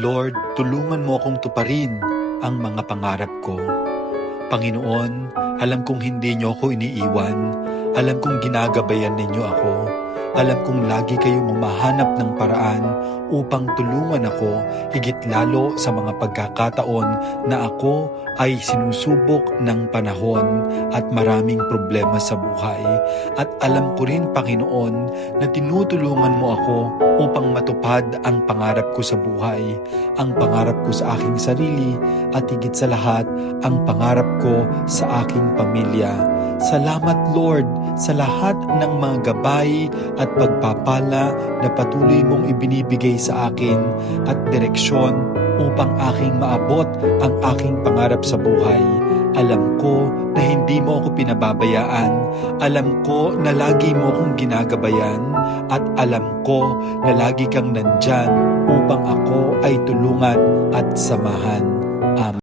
Lord, tulungan mo akong tuparin ang mga pangarap ko. Panginoon, alam kong hindi niyo ako iniiwan. Alam kong ginagabayan ninyo ako. Alam kong lagi kayong humahanap ng paraan upang tulungan ako, higit lalo sa mga pagkakataon na ako ay sinusubok ng panahon at maraming problema sa buhay. At alam ko rin, Panginoon, na tinutulungan mo ako upang matupad ang pangarap ko sa buhay, ang pangarap ko sa aking sarili, at higit sa lahat, ang pangarap ko sa aking pamilya. Salamat, Lord, sa lahat ng mga gabay at pagpapala na patuloy mong ibinibigay sa akin at direksyon upang aking maabot ang aking pangarap sa buhay. Alam ko na hindi mo ako pinababayaan. Alam ko na lagi mo akong ginagabayan. At alam ko na lagi kang nandyan upang ako ay tulungan at samahan. Amen.